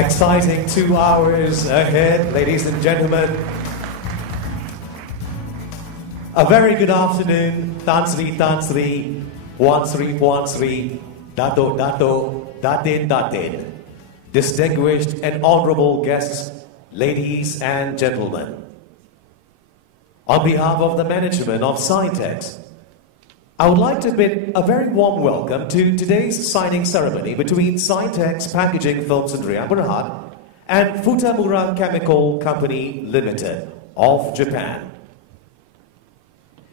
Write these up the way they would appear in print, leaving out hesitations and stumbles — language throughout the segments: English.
Exciting 2 hours ahead, ladies and gentlemen. A very good afternoon, Tan Sri, Puan Sri, Dato, Datin. Distinguished and honorable guests, ladies and gentlemen. On behalf of the management of Scientex, I would like to bid a very warm welcome to today's signing ceremony between Scientex Packaging Film Sdn and Futamura Chemical Company Limited of Japan.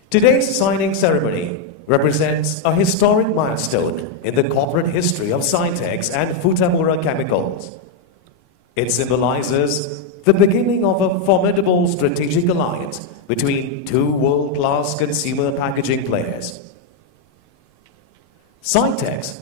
Today's signing ceremony represents a historic milestone in the corporate history of Scientex and Futamura Chemicals. It symbolizes the beginning of a formidable strategic alliance between two world-class consumer packaging players. Scientex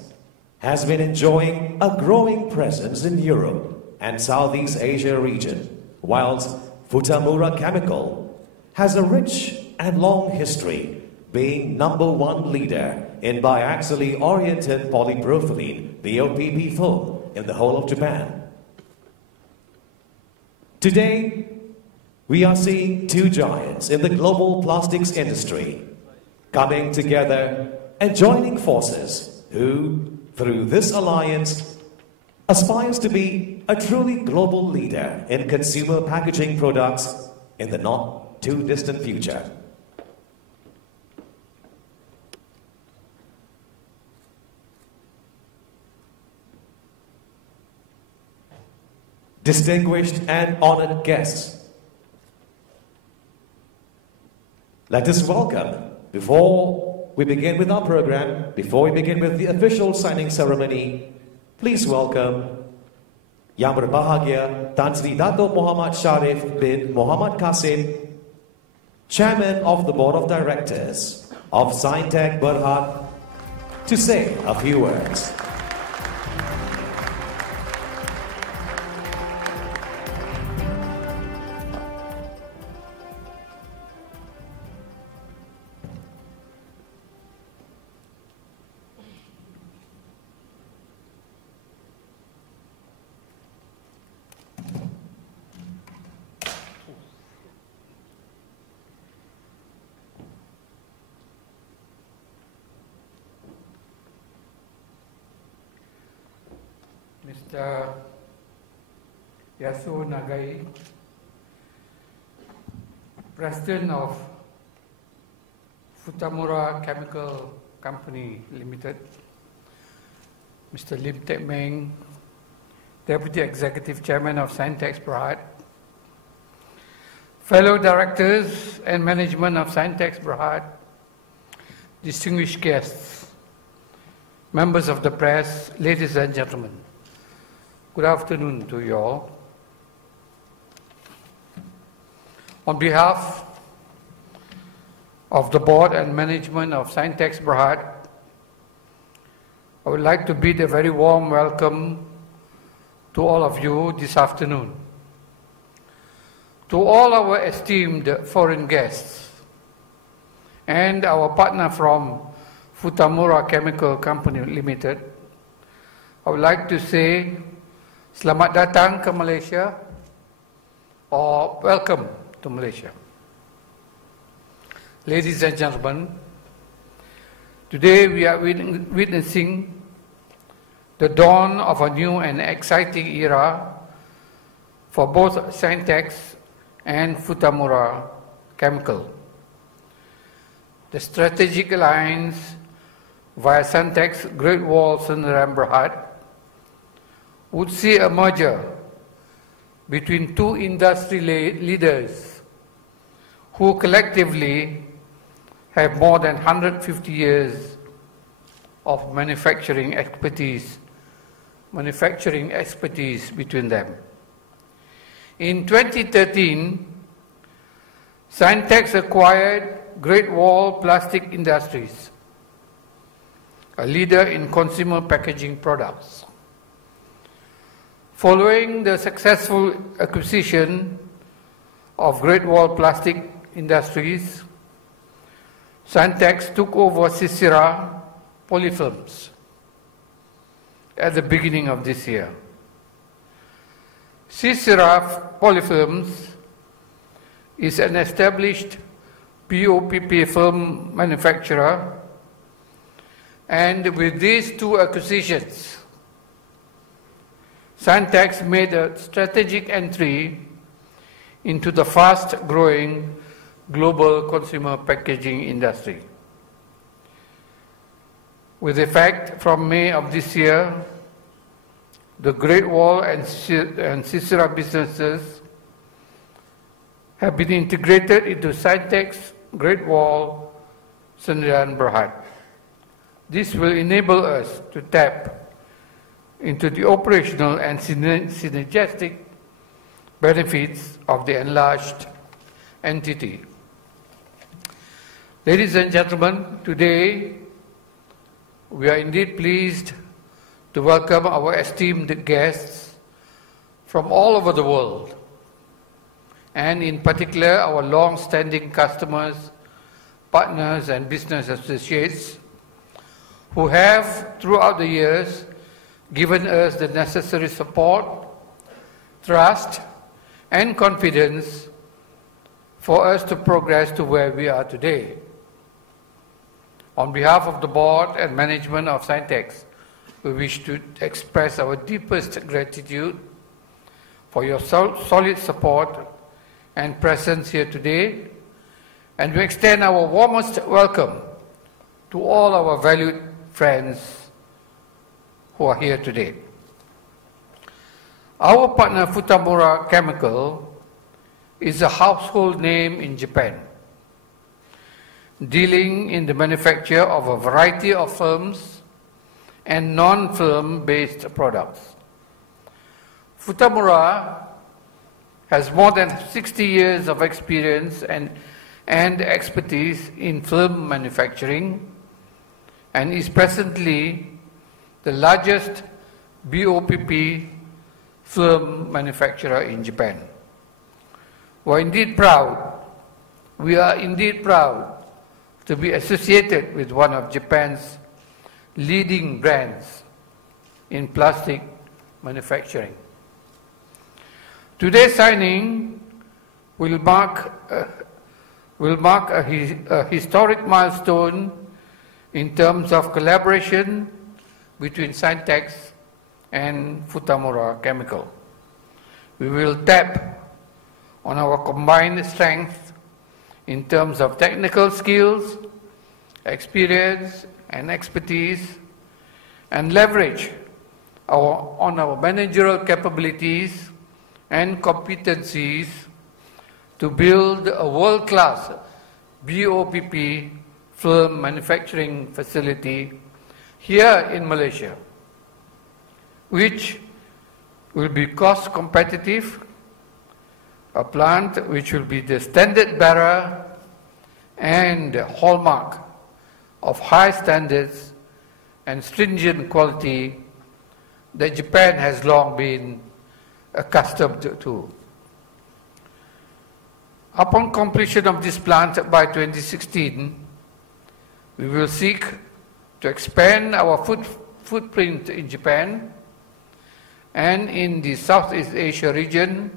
has been enjoying a growing presence in Europe and Southeast Asia region, whilst Futamura Chemical has a rich and long history, being #1 leader in biaxially oriented polypropylene BOPP film in the whole of Japan. Today, we are seeing two giants in the global plastics industry coming together and joining forces who, through this alliance, aspires to be a truly global leader in consumer packaging products in the not too distant future. Distinguished and honored guests, let us welcome, before we begin with our program, before we begin with the official signing ceremony, please welcome Yang Berbahagia Tan Sri Dato' Muhammad Sharif bin Muhammad Qasim, Chairman of the Board of Directors of Scientex Berhad, to say a few words. Mr. Yasu Nagai, President of Futamura Chemical Company Limited, Mr. Lim Tek Meng, Deputy Executive Chairman of Scientex Berhad, fellow directors and management of Scientex Berhad, distinguished guests, members of the press, ladies and gentlemen. Good afternoon to you all. On behalf of the board and management of Scientex Berhad, I would like to bid a very warm welcome to all of you this afternoon. To all our esteemed foreign guests and our partner from Futamura Chemical Company Limited, I would like to say Selamat datang ke Malaysia, or welcome to Malaysia. Ladies and gentlemen, today we are witnessing the dawn of a new and exciting era for both Scientex and Futamura Chemical. The strategic alliance via Scientex Great Wall Sdn Berhad would see a merger between two industry leaders who collectively have more than 150 years of manufacturing expertise between them. In 2013, Scientex acquired Great Wall Plastic Industries, a leader in consumer packaging products. Following the successful acquisition of Great Wall Plastic Industries, Scientex took over Sisira Polyfilms at the beginning of this year. Scientex Polyfilms is an established BOPP film manufacturer, and with these two acquisitions, Scientex made a strategic entry into the fast-growing global consumer packaging industry. With effect from May of this year, the Great Wall and Scientex businesses have been integrated into Scientex Great Wall Sdn Bhd. This will enable us to tap into the operational and synergistic benefits of the enlarged entity. Ladies and gentlemen, today we are indeed pleased to welcome our esteemed guests from all over the world, and in particular our long-standing customers, partners and business associates who have throughout the years given us the necessary support, trust and confidence for us to progress to where we are today. On behalf of the board and management of Scientex, we wish to express our deepest gratitude for your solid support and presence here today, and we extend our warmest welcome to all our valued friends who are here today. Our partner Futamura Chemical is a household name in Japan, dealing in the manufacture of a variety of films and non-film based products. Futamura has more than 60 years of experience and expertise in film manufacturing, and is presently the largest BOPP film manufacturer in Japan. We are indeed proud to be associated with one of Japan's leading brands in plastic manufacturing. Today's signing will mark a historic milestone in terms of collaboration between Scientex and Futamura Chemical. We will tap on our combined strength in terms of technical skills, experience and expertise, and leverage on our managerial capabilities and competencies to build a world-class BOPP film manufacturing facility here in Malaysia, which will be cost competitive, a plant which will be the standard bearer and hallmark of high standards and stringent quality that Japan has long been accustomed to. Upon completion of this plant by 2016, we will seek to expand our footprint in Japan and in the Southeast Asia region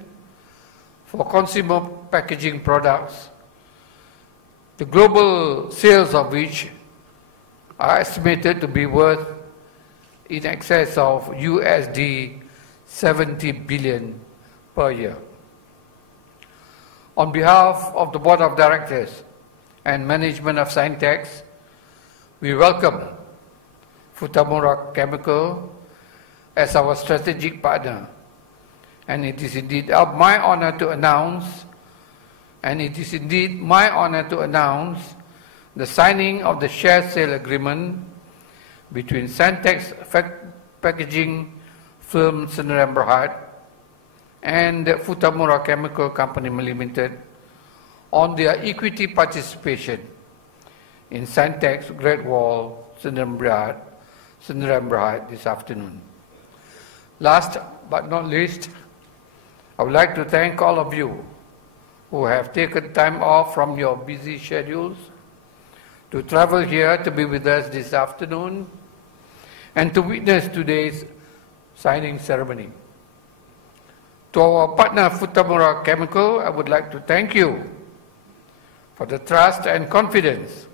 for consumer packaging products, the global sales of which are estimated to be worth in excess of USD 70 billion per year. On behalf of the Board of Directors and management of Scientex, we welcome Futamura Chemical as our strategic partner, and it is indeed my honor to announce the signing of the share sale agreement between Scientex Packaging Film Sdn Bhd and Futamura Chemical Company Limited on their equity participation in Scientex Great Wall Sdn Bhd this afternoon. Last but not least, I would like to thank all of you who have taken time off from your busy schedules to travel here to be with us this afternoon and to witness today's signing ceremony. To our partner Futamura Chemical, I would like to thank you for the trust and confidence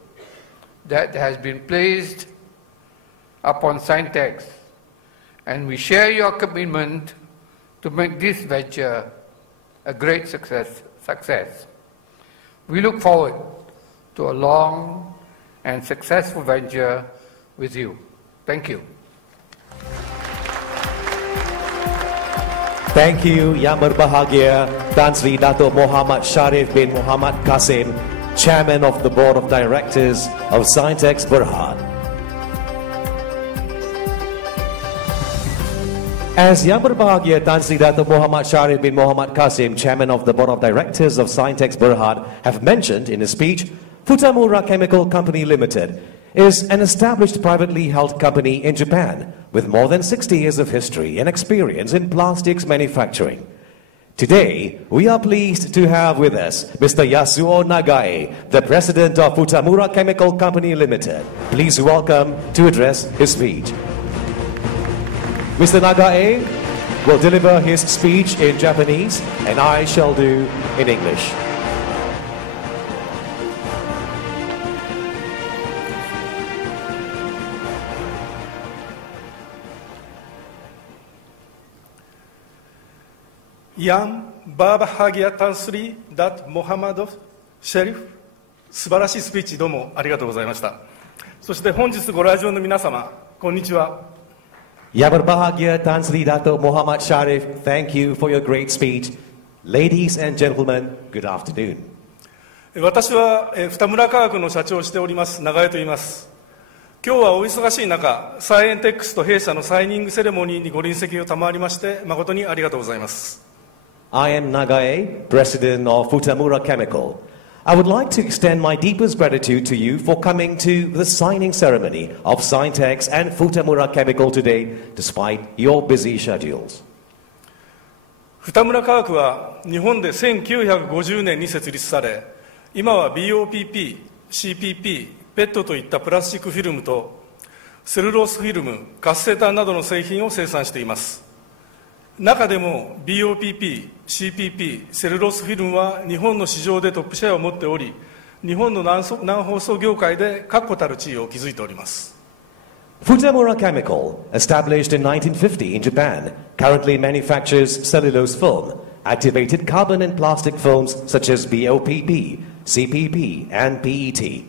that has been placed upon Scientex, and we share your commitment to make this venture a great success. We look forward to a long and successful venture with you. Thank you. Thank you, Yang Berbahagia Tan Sri Dato' Muhammad Sharif bin Muhammad Qasim, Chairman of the Board of Directors of Scientex Berhad. As Yang Berbahagia Tan Sri Dato' Muhammad Sharif bin Muhammad Qasim, Chairman of the Board of Directors of Scientex Berhad, have mentioned in his speech, Futamura Chemical Company Limited is an established privately held company in Japan with more than 60 years of history and experience in plastics manufacturing. Today, we are pleased to have with us Mr. Yasuo Nagae, the President of Futamura Chemical Company Limited. Please welcome to address his speech. Mr. Nagae will deliver his speech in Japanese and I shall do in English. Yang Berbahagia Tan Sri Dat Muhammad Sharif、素晴らしいスピーチどうもありがとうございました。そして本日ご来場の皆様、こんにちは。Yang Berbahagia Tan Sri Dato' Muhammad Sharif, thank you for your great speech. Ladies and gentlemen, good afternoon. 私は二村化学の社長をしております長江と言います。今日はお忙しい中、サイエンテックスと弊社のサイニングセレモニーにご臨席を賜りまして誠にありがとうございます。I am Nagae, President of Futamura Chemical. I would like to extend my deepest gratitude to you for coming to the signing ceremony of Scientex and Futamura Chemical today, despite your busy schedules. 二村化学は日本で1950年に設立され、今は BOPP、CPP、PET といったプラスチックフィルムとセルロースフィルム、活性炭などの製品を生産しています。中でも BOPP、CPP、セルロースフィルムは日本の市場でトップシェアを持っており、日本の軟包装業界で確固たる地位を築いております。Futamura Chemical, established in 1950 in Japan, currently manufactures cellulose film, activated carbon and plastic films such as BOPP, CPP, and PET.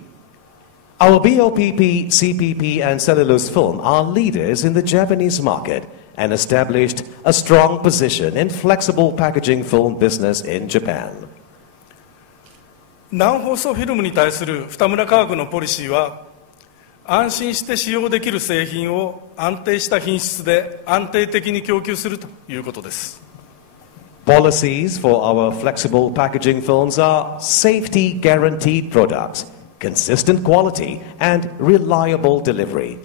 Our BOPP, CPP, and cellulose film are leaders in the Japanese market and established a strong position in flexible packaging film business in Japan. 軟包装フィルムに対する二村化学のポリシーは、安心して使用できる製品を安定した品質で安定的に供給するということです。Policies for our flexible packaging films are safety guaranteed products, consistent quality, and reliable delivery.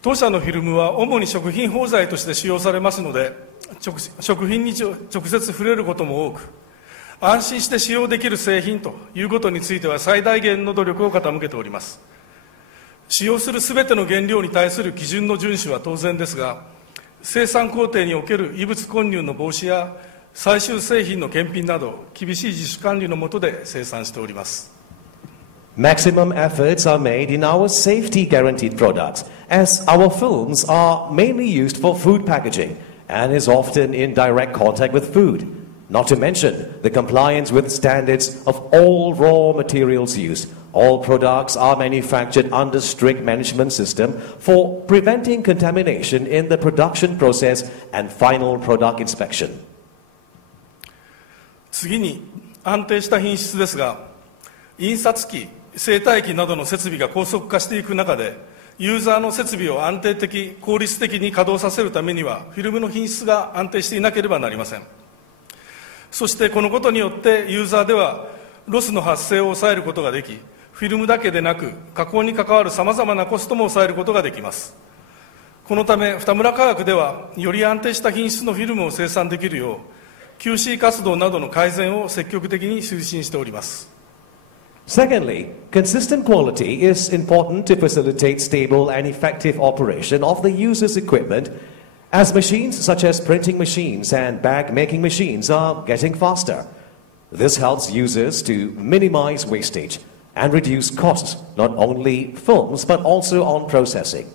当社のフィルムは主に食品包材として使用されますので、食品に直接触れることも多く、安心して使用できる製品ということについては最大限の努力を傾けております。使用するすべての原料に対する基準の遵守は当然ですが、生産工程における異物混入の防止や最終製品の検品など厳しい自主管理の下で生産しております。Maximum efforts are made in our safety guaranteed products, as our films are mainly used for food packaging and is often in direct contact with food. Not to mention the compliance with standards of all raw materials used. All products are manufactured under strict management system for preventing contamination in the production process and final product inspection. 次に安定した品質ですが、印刷機、製体機などの設備が高速化していく中で、ユーザーの設備を安定的、効率的に稼働させるためには、フィルムの品質が安定していなければなりません。そしてこのことによってユーザーではロスの発生を抑えることができ、フィルムだけでなく加工に関わるさまざまなコストも抑えることができます。このため二村化学ではより安定した品質のフィルムを生産できるよう QC 活動などの改善を積極的に推進しております。Secondly, consistent quality is important to facilitate stable and effective operation of the user's equipment, As machines such as printing machines and bag making machines are getting faster, this helps users to minimize wastage and reduce costs not only films but also on processing.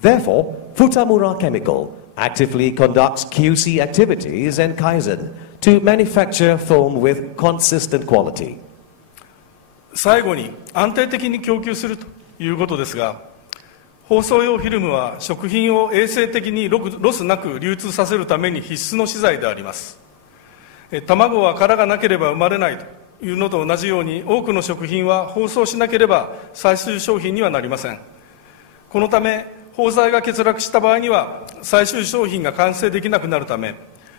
Therefore, Futamura Chemical actively conducts QC activities and Kaizen to manufacture film with consistent quality. 最後に安定的に供給するということですが、包装用フィルムは食品を衛生的にロスなく流通させるために必須の資材であります。卵は殻がなければ生まれないというのと同じように、多くの食品は包装しなければ最終商品にはなりません。このため包材が欠落した場合には最終商品が完成できなくなるため、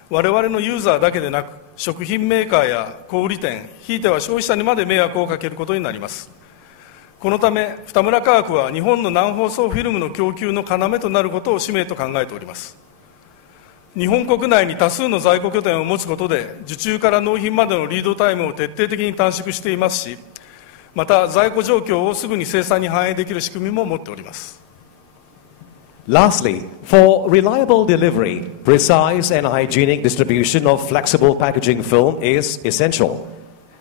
我々のユーザーだけでなく食品メーカーや小売店、ひいては消費者にまで迷惑をかけることになります。このため二村化学は日本の難包装フィルムの供給の要となることを使命と考えております。日本国内に多数の在庫拠点を持つことで、受注から納品までのリードタイムを徹底的に短縮していますし、また在庫状況をすぐに生産に反映できる仕組みも持っております。Lastly, for reliable delivery, precise and hygienic distribution of flexible packaging film is essential.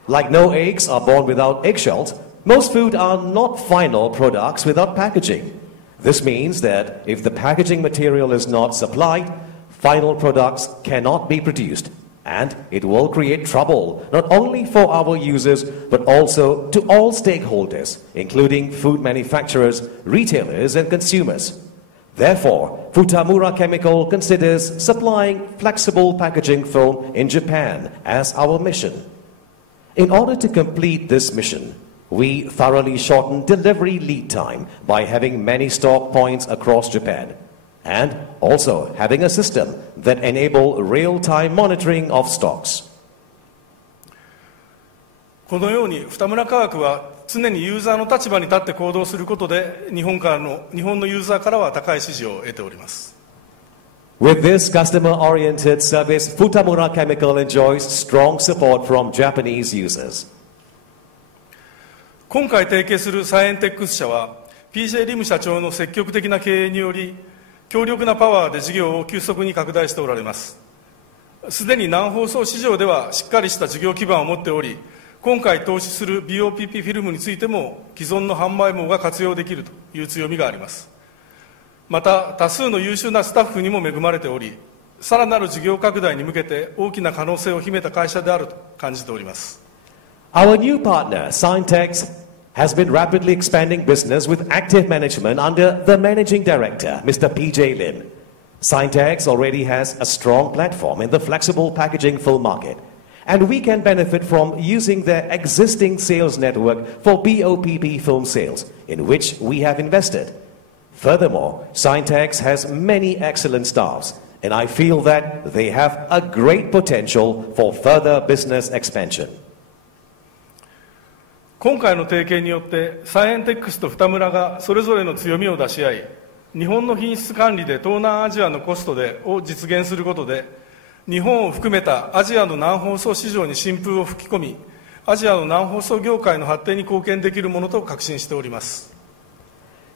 Like no eggs are born without eggshells, most food are not final products without packaging. This means that if the packaging material is not supplied, final products cannot be produced, and it will create trouble not only for our users but also to all stakeholders, including food manufacturers, retailers, and consumers. Therefore, Futamura Chemical considers supplying flexible packaging film in Japan as our mission. In order to complete this mission, we thoroughly shorten delivery lead time by having many stock points across Japan, and also having a system that enable real-time monitoring of stocks. このように二村化学は常にユーザーの立場に立って行動することで、日本のユーザーからは高い支持を得ております。With this customer-oriented service, Futamura Chemical enjoys strong support from Japanese users. 今回提携するサイエンテックス社は PJ リム社長の積極的な経営により、強力なパワーで事業を急速に拡大しておられます。すでに難包装市場ではしっかりした事業基盤を持っており、今回投資する BOPP フィルムについても既存の販売網が活用できるという強みがあります。また多数の優秀なスタッフにも恵まれており、さらなる事業拡大に向けて大きな可能性を秘めた会社であると感じております。 Our new partner, Scientex, has been rapidly expanding business with active management under the managing director, Mr. PJ Lim. Scientex already has a strong platform in the flexible packaging film market, and we can benefit from using their existing sales network for BOPP film sales, in which we have invested. Furthermore, Scientex has many excellent staffs, and I feel that they have a great potential for further business expansion. 今回の提携によってサイエンテックスと二村がそれぞれの強みを出し合い、日本の品質管理で東南アジアのコストを実現することで、日本を含めたアジアの難包装市場に新風を吹き込み、アジアの難包装業界の発展に貢献できるものと確信しております。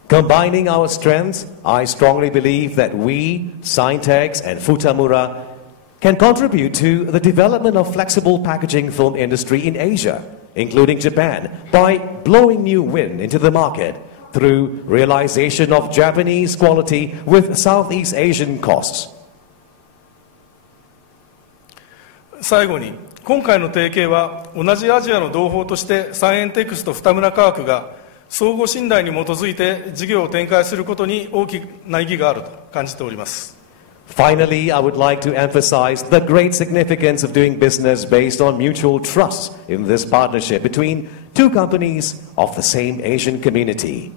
Combining our strengths, I strongly believe that we, Scientex and Futamura, can contribute to the development of flexible packaging film industry in Asia, including Japan, by blowing new wind into the market through realization of Japanese quality with Southeast Asian costs. 最後に、今回の提携は同じアジアの同胞としてサイエンテックスと二村化学が相互信頼に基づいて事業を展開することに大きな意義があると感じております。Finally, I would like to emphasize the great significance of doing business based on mutual trust in this partnership between two companies of the same Asian community.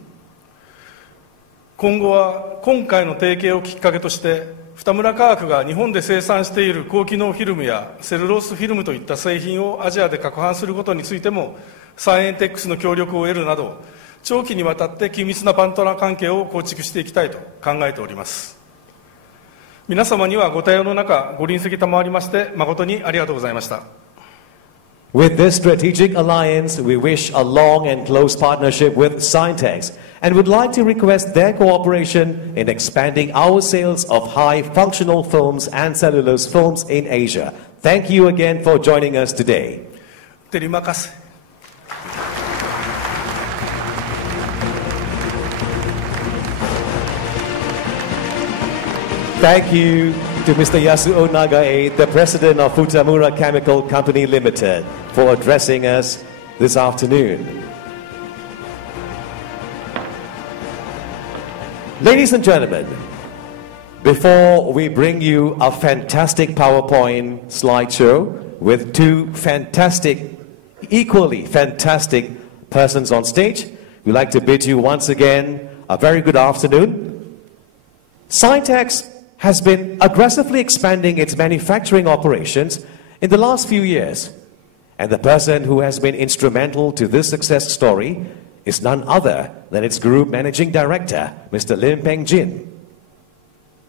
今後は今回の提携をきっかけとして二村化学が日本で生産している高機能フィルムやセルロースフィルムといった製品をアジアで拡販することについてもサイエンテックスの協力を得るなど、長期にわたって緊密なパートナー関係を構築していきたいと考えております。皆様にはご対応の中ご臨席賜りまして誠にありがとうございました。 With this strategic alliance, we wish a long and close partnership with Scientex and would like to request their cooperation in expanding our sales of high functional films and cellulose films in Asia. Thank you again for joining us today. Terima kasih. Thank you to Mr. Yasuo Nagae, the president of Futamura Chemical Company Limited, for addressing us this afternoon. Ladies and gentlemen, before we bring you a fantastic PowerPoint slideshow with two fantastic, equally fantastic persons on stage, we'd like to bid you once again a very good afternoon. Scientex has been aggressively expanding its manufacturing operations in the last few years. And the person who has been instrumental to this success story is none other than its Group Managing Director, Mr. Lim Peng Jin.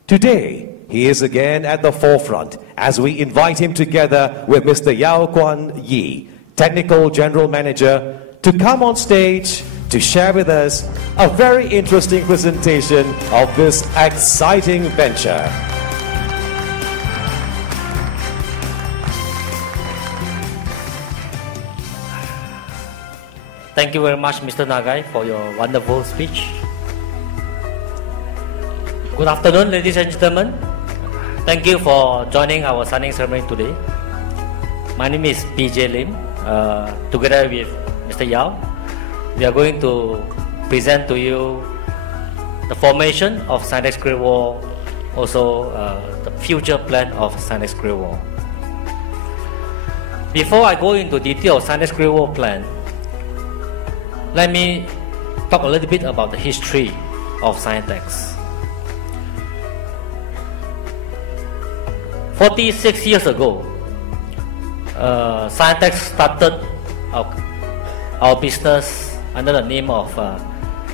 Today, he is again at the forefront as we invite him together with Mr. Yao Kwan Yi, Technical General Manager, to come on stage to share with us a very interesting presentation of this exciting venture. Thank you very much, Mr. Nagai, for your wonderful speech. Good afternoon, ladies and gentlemen. Thank you for joining our signing ceremony today. My name is PJ Lim, together with Mr. Yao. We are going to present to you the formation of Scientex Great Wall, also the future plan of Scientex Great Wall. Before I go into detail of Scientex Great Wall plan, let me talk a little bit about the history of Scientex. 46 years ago, Scientex started our business under the name of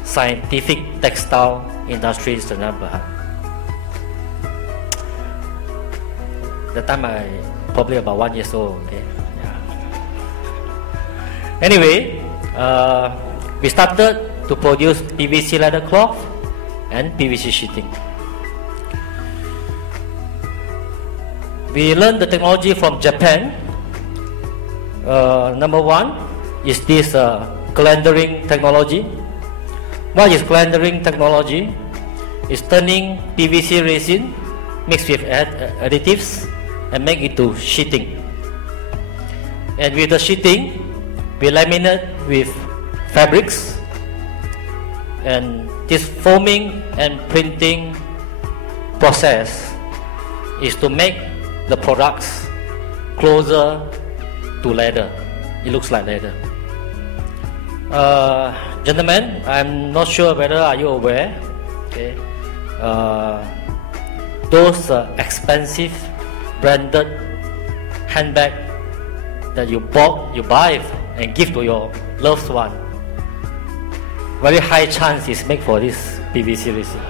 Scientific Textile Industries Sdn. That time I probably about 1 year old. Okay? Yeah. Anyway, we started to produce PVC leather cloth and PVC sheeting. We learned the technology from Japan. Number one is this calendering technology. What is calendering technology? It's turning PVC resin mixed with additives and make it to sheeting. And with the sheeting, we laminate with fabrics, and this foaming and printing process is to make the products closer to leather. It looks like leather. Gentlemen, I'm not sure whether are you aware, okay, those expensive branded handbag that you buy and give to your loved one, very high chance is made for this PVC resin.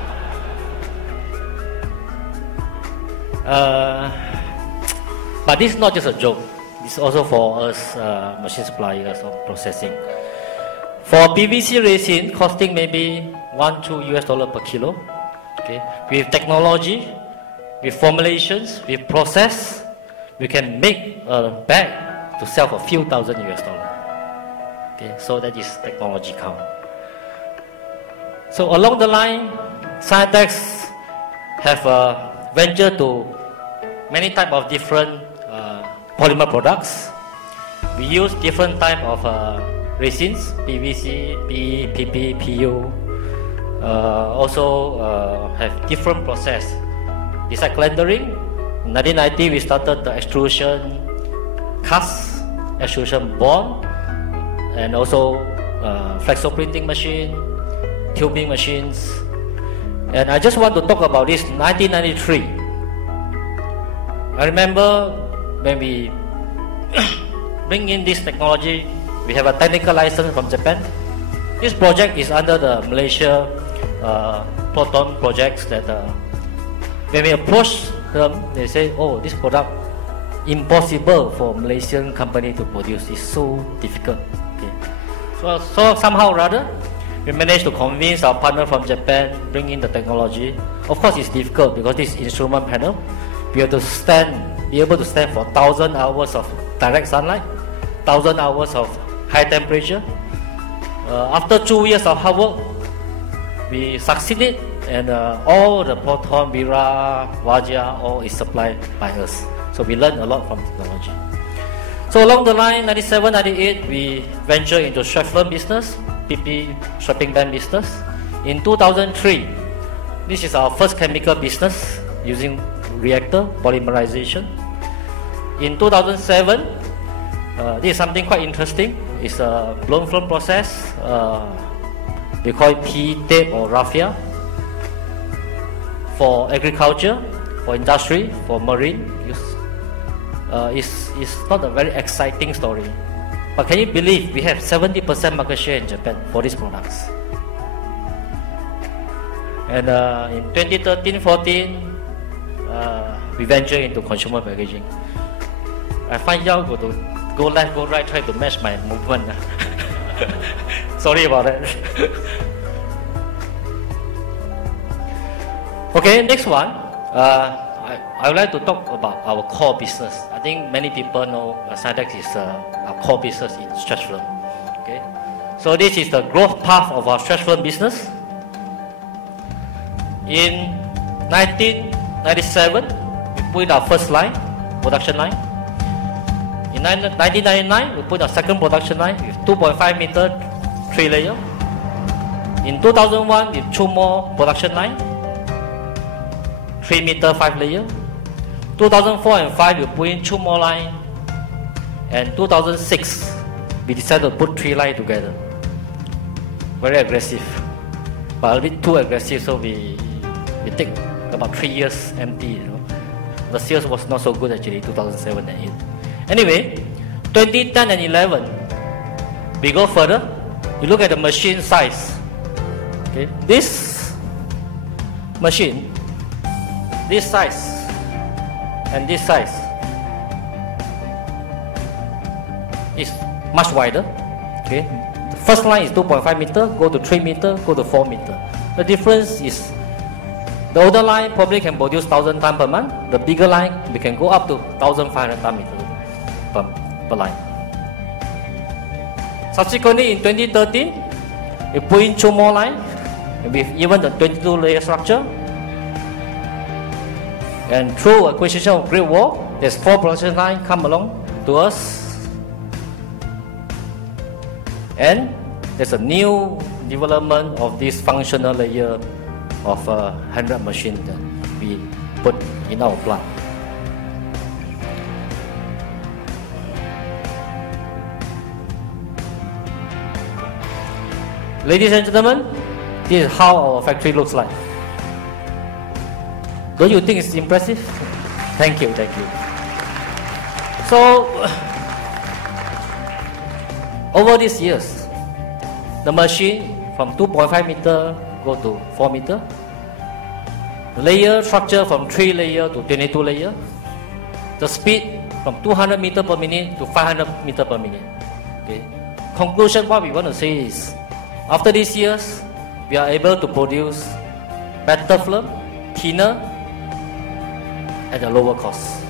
But this is not just a joke. It's also for us machine suppliers of processing. For PVC resin costing maybe $1-2 per kilo. Okay, with technology, with formulations, with process, we can make a bag to sell for a few $1,000. Okay, so that is technology count. So along the line, Scientex have ventured to many type of different polymer products. We use different type of resins, PVC, PE, PP, PU. Also have different process. Besides calendering, in 1990 we started the extrusion cast, extrusion bond, and also flexo printing machine, tubing machines. And I just want to talk about this 1993. I remember when we bring in this technology, we have a technical license from Japan. This project is under the Malaysia Proton projects that when we approach them, they say, oh, this product impossible for Malaysian company to produce. It's so difficult. Okay. So somehow or rather, We managed to convince our partner from Japan, bring in the technology. Of course, it's difficult because this instrument panel, we have to be able to stand for 1,000 hours of direct sunlight, 1,000 hours of high temperature. After 2 years of hard work, we succeeded, and all the proton, Vira, Vajra, all is supplied by us. So we learned a lot from technology. So along the line, 97, 98, we ventured into strap film business, PP strapping band business. In 2003, this is our first chemical business using reactor polymerization. In 2007, this is something quite interesting. It's a blown film process. They call it P-tape or raffia for agriculture, for industry, for marine use. It's not a very exciting story. But can you believe we have 70% market share in Japan for these products? And in 2013-14, we venture into consumer packaging. I find y'all go left, go right, try to match my movement. Sorry about that. Okay, next one. I would like to talk about our core business. I think many people know Scientex is our core business in stretch film. Okay, so this is the growth path of our stretch film business. In 1997, we put our first line, production line. In 1999, we put our second production line with 2.5 meter 3 layer. In 2001, with 2 more production line, 3 meter 5 layer. 2004 and 5, we put in 2 more line. And 2006, we decided to put 3 line together. Very aggressive, but a bit too aggressive, so we take about 3 years empty. The sales was not so good actually, 2007 and 8. Anyway, 2010 and 11, we go further. You look at the machine size. Okay, this machine, this size, and this size is much wider. Okay, the first line is 2.5 meter, go to 3 meter, go to 4 meter. The difference is the older line probably can produce 1,000 tons per month. The bigger line, we can go up to 1,500 tons per line. Subsequently, in 2013, we put in 2 more lines with even the 22 layer structure. And through acquisition of Great Wall, there's 4 production lines come along to us. And there's a new development of this functional layer of 100 machines that we put in our plant. Ladies and gentlemen, this is how our factory looks like. Don't you think it's impressive? Thank you, thank you. So, over these years, the machine from 2.5 meter go to 4 meter. The layer structure from 3 layer to 22 layer. The speed from 200 meter per minute to 500 meter per minute. Okay. Conclusion, what we want to say is, after these years, we are able to produce better film, thinner, at a lower cost.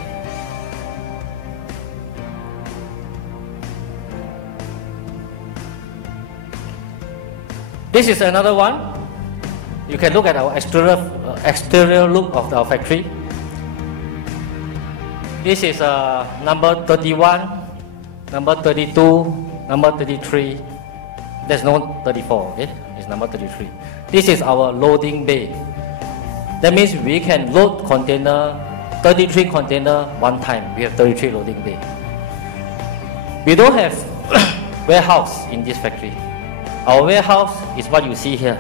This is another one. You can look at our exterior look of our factory. This is number 31, number 32, number 33. There's no 34, okay? It's number 33. This is our loading bay. That means we can load container, 33 container one time. We have 33 loading bay. We don't have warehouse in this factory. Our warehouse is what you see here.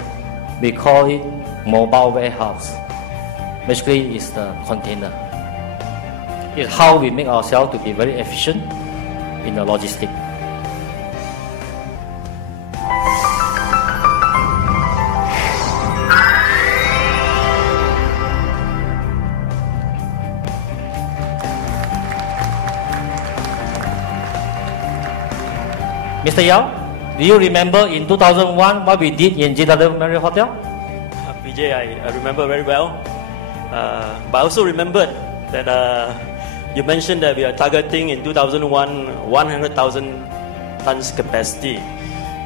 We call it mobile warehouse. Basically, it's the container. It's how we make ourselves to be very efficient in the logistics. Mr. Yao, Do you remember in 2001 what we did in JW Marriott Hotel? PJ, I remember very well. But I also remembered that you mentioned that we are targeting in 2001 100,000 tons capacity.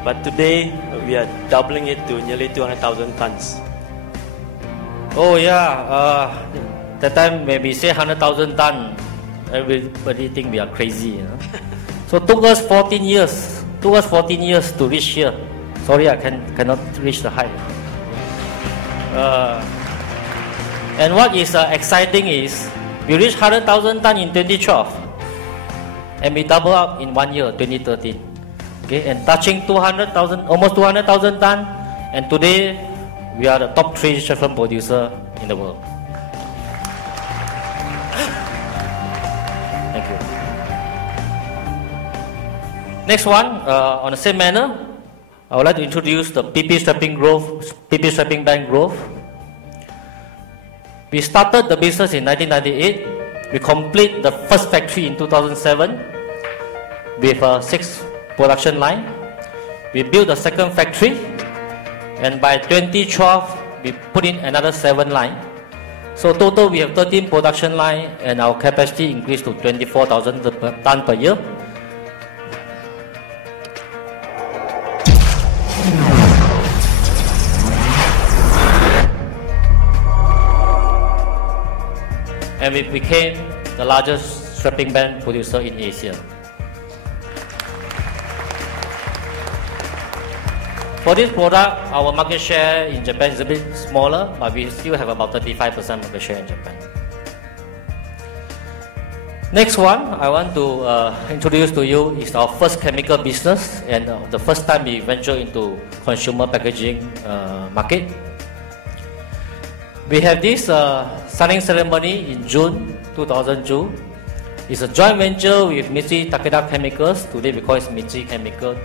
But today we are doubling it to nearly 200,000 tons. Oh yeah, that time when we say 100,000 tons, everybody think we are crazy. You know? So it took us 14 years. Took us 14 years to reach here. Sorry, I cannot reach the height. And what is exciting is we reached 100,000 tons in 2012, and we double up in 1 year, 2013. Okay, and touching 200,000, almost 200,000 tons, and today we are the top 3 chef film producer in the world. Thank you. Next one, on the same manner, I would like to introduce the PP strapping band growth. We started the business in 1998. We complete the first factory in 2007 with 6 production line. We built the second factory, and by 2012 we put in another 7 line. So total we have 13 production line, and our capacity increased to 24,000 tons per year. And we became the largest strapping band producer in Asia. For this product, our market share in Japan is a bit smaller, but we still have about 35% market share in Japan. Next one I want to introduce to you is our first chemical business, and the first time we venture into consumer packaging market. We have this signing ceremony in June 2002. It's a joint venture with Mitsui Takeda Chemicals, today we call it Mitsui Chemical,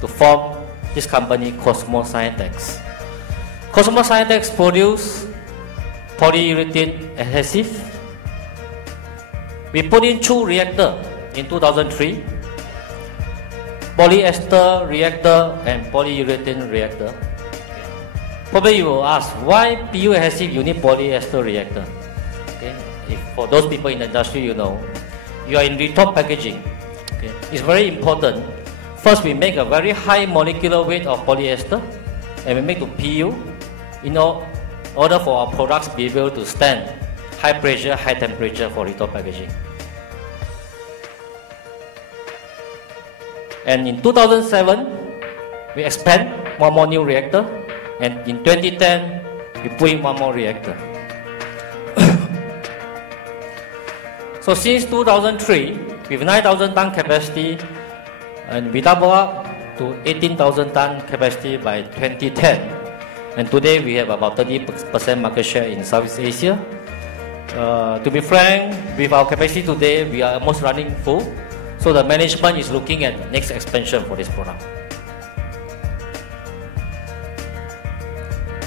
to form this company Cosmo Scientex. Cosmo Scientex produce polyurethane adhesive. We put in 2 reactors in 2003, polyester reactor and polyurethane reactor. Probably you will ask, why PU adhesive you need polyester reactor? Okay. If for those people in the industry, you know, you are in retort packaging. Okay. It's very important. First, we make a very high molecular weight of polyester, and we make to PU in order for our products to be able to stand high pressure, high temperature for retort packaging. And in 2007, we expand one more new reactor, and in 2010, we put in one more reactor. So since 2003, with 9,000 ton capacity, and we double up to 18,000 ton capacity by 2010. And today we have about 30% market share in Southeast Asia. To be frank, with our capacity today, we are almost running full. So the management is looking at the next expansion for this product.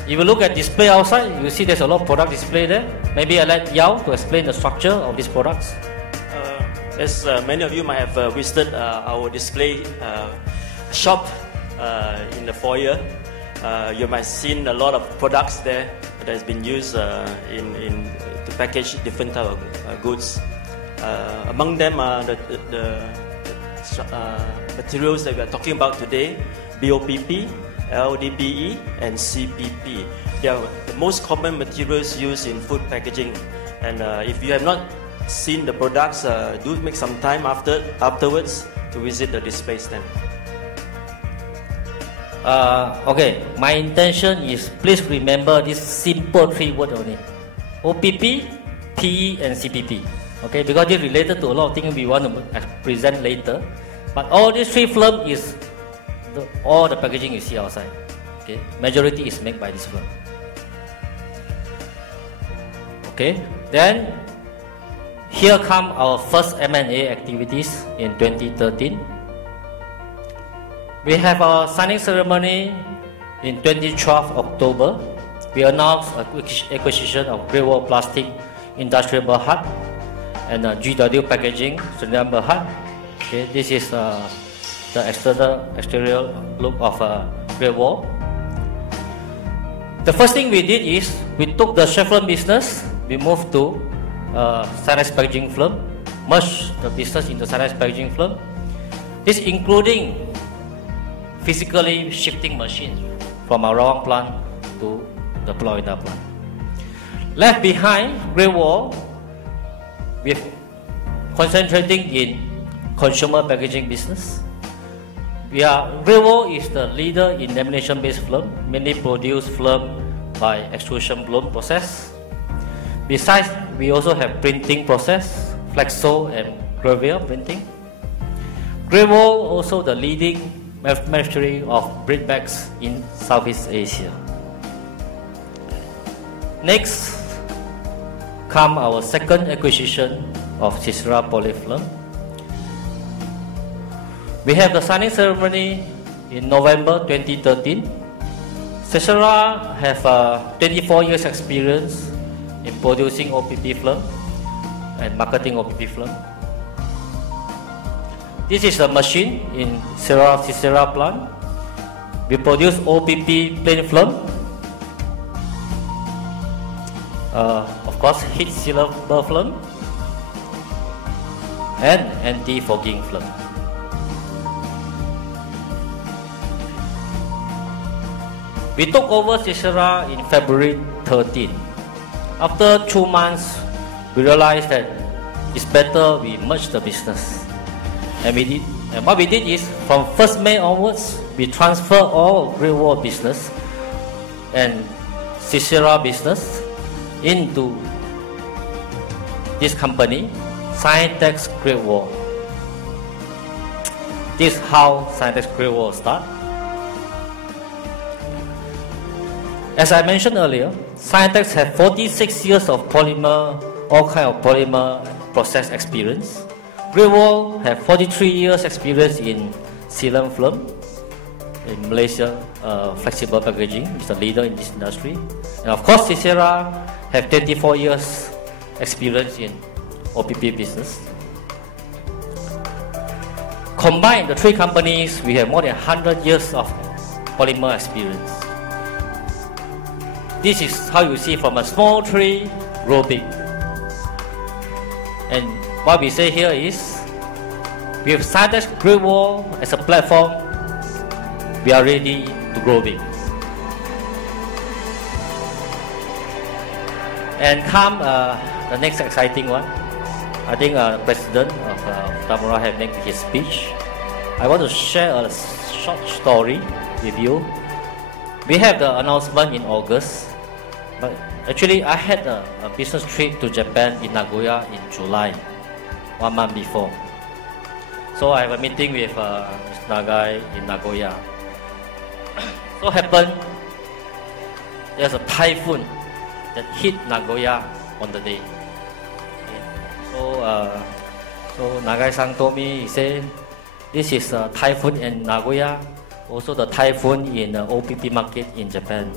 If you look at display outside, you see there's a lot of product display there. Maybe I'll let Yao to explain the structure of these products. As many of you might have visited our display shop in the foyer, you might have seen a lot of products there that has been used to package different type of goods. Among them are the materials that we are talking about today: BOPP, LDPE, and CPP. They are the most common materials used in food packaging. And if you have not seen the products, do make some time afterwards to visit the display stand. Okay, my intention is please remember this simple 3 words only: OPP, PE, and CPP. Okay, because it's related to a lot of things we want to present later. But all these 3 films is all the packaging you see outside. Okay, majority is made by this film. Okay, then here come our first M&A activities in 2013. We have our signing ceremony in 2012 October. We announced acquisition of Great Wall Plastic Industrial Berhad and GW Packaging Sdn Berhad. Okay, this is the exterior look of a Great Wall. The first thing we did is we took the Chevron business, we moved to Scientex Packaging Film, merged the business into Scientex Packaging Film. This including physically shifting machines from our Rawang plant to the Florida plant. Left behind Great Wall, we're concentrating in consumer packaging business. Great Wall is the leader in lamination-based film, mainly produce film by extrusion blown process. Besides, we also have printing process, flexo and gravure printing. Great Wall also the leading manufacturer of bread bags in Southeast Asia. Next come our second acquisition of Sisera Polyfilm. We have the signing ceremony in November 2013. Sisera have 24 years experience in producing OPP film and marketing OPP film. This is a machine in Sisera plant. We produce OPP plain film, of course heat sealable film and anti-fogging film. We took over Sisera in February 13. After 2 months, we realized that it's better we merge the business. And what we did is, from 1st May onwards, we transfer all Great Wall business and Sisera business into this company, Scientex Great Wall. This is how Scientex Great Wall started. As I mentioned earlier, Scientex have 46 years of polymer, all kind of polymer process experience. Great Wall have 43 years experience in sealant film. In Malaysia, flexible packaging is the leader in this industry. And of course, Sisera have 24 years experience in OPP business. Combined, the three companies, we have more than 100 years of polymer experience. This is how you see from a small tree grow big. And what we say here is, with Scientex Great Wall as a platform, we are ready to grow big. And come the next exciting one. I think the president of Futamura have made his speech. I want to share a short story with you. We have the announcement in August, but actually I had a business trip to Japan in Nagoya in July, 1 month before. So I have a meeting with Mr. Nagai in Nagoya. So happened, there's a typhoon that hit Nagoya on the day. Okay. So Nagai-san told me, he said, this is a typhoon in Nagoya, also the typhoon in the OPP market in Japan.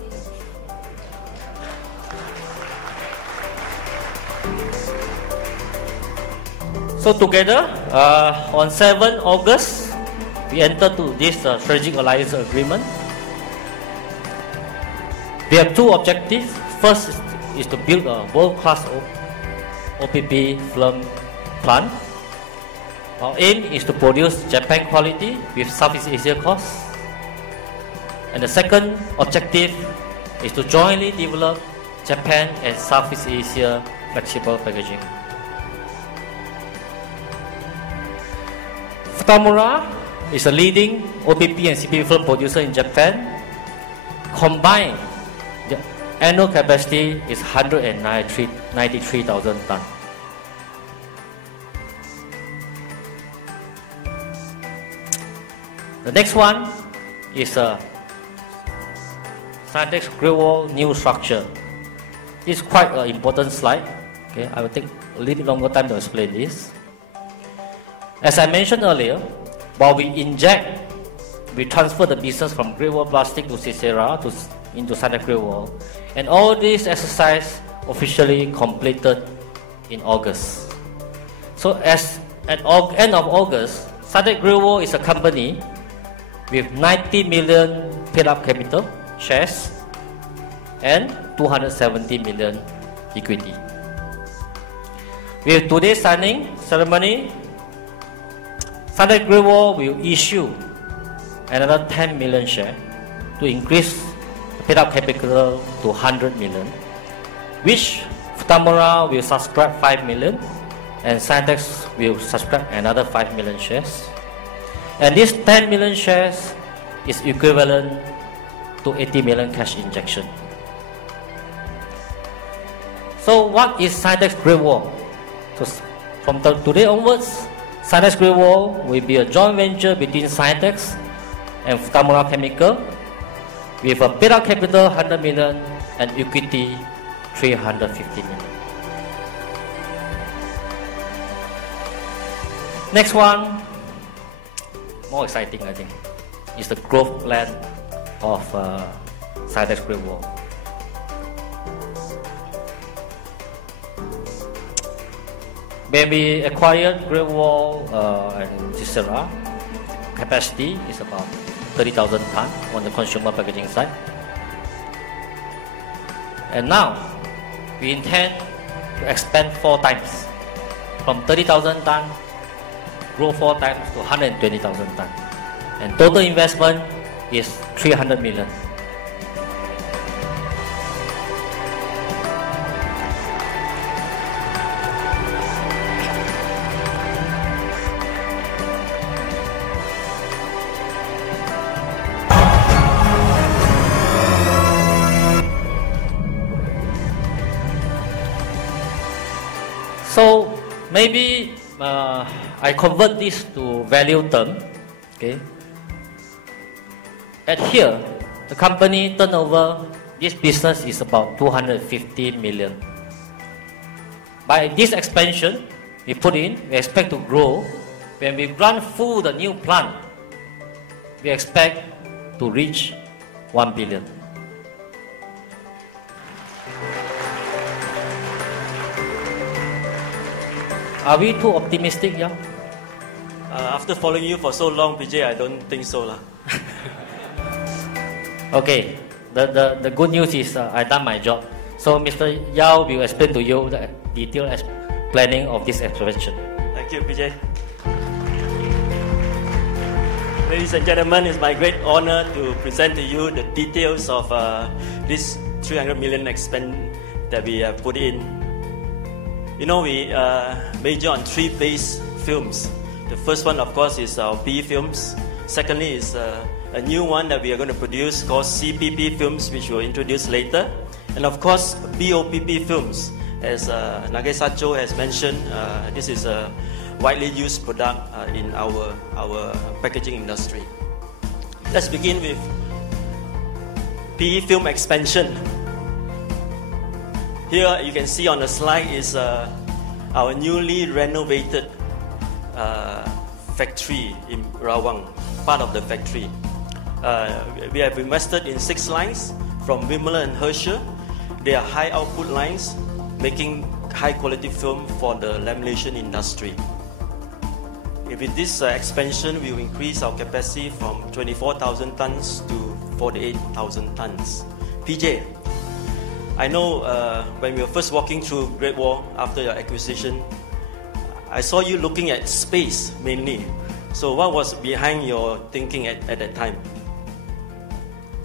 So together, on 7 August, we entered to this strategic alliance agreement. We have two objectives. First is to build a world-class OPP film plant. Our aim is to produce Japan quality with Southeast Asia costs. And the second objective is to jointly develop Japan and Southeast Asia flexible packaging. Futamura is a leading OPP and CPP film producer in Japan. Combined, the annual capacity is 193,000 tons. The next one is Scientex Great Wall new structure. This is quite an important slide. Okay, I will take a little bit longer time to explain this. As I mentioned earlier, while we transfer the business from Great Wall Plastic to Sisera into Scientex Great Wall, and all this exercise officially completed in August. So as at end of August, Scientex Great Wall is a company with 90 million paid-up capital shares and 270 million equity. With today's signing ceremony, Scientex Great Wall will issue another 10 million shares to increase the paid-up capital to 100 million, which Futamura will subscribe 5 million and Scientex will subscribe another 5 million shares. And this 10 million shares is equivalent to 80 million cash injection. So what is Scientex Great Wall? So from today onwards, Scientex Great Wall will be a joint venture between Scientex and Futamura Chemical with a paid-up capital 100 million and equity 350 million. Next one, more exciting I think, is the growth plan of Scientex Great Wall. When we acquired Great Wall and Cicera, capacity is about 30,000 tons on the consumer packaging side. And now, we intend to expand 4 times. From 30,000 tons, grow 4 times to 120,000 tons. And total investment is 300 million. So maybe I convert this to value term. Okay. At here, the company turnover, this business is about 250 million. By this expansion we put in, we expect to grow. When we run full the new plant, we expect to reach 1 billion. Are we too optimistic, yeah? After following you for so long, PJ, I don't think so lah. Okay, the good news is I done my job. So Mr. Yao will explain to you the detailed planning of this expansion. Thank you, PJ. Ladies and gentlemen, it's my great honor to present to you the details of this 300 million expand that we have put in. You know, we major on 3 base films. The first one, of course, is our PE films. Secondly is a new one that we are going to produce called CPP films, which we'll introduce later. And of course, BOPP films. As Nagesacho has mentioned, this is a widely used product in our packaging industry. Let's begin with PE film expansion. Here you can see on the slide is our newly renovated factory in Rawang, part of the factory. We have invested in 6 lines from Wimmler and Herschel. They are high output lines, making high quality film for the lamination industry. With this expansion, we will increase our capacity from 24,000 tons to 48,000 tons. PJ, I know when we were first walking through Great Wall after your acquisition, I saw you looking at space mainly. So what was behind your thinking at that time?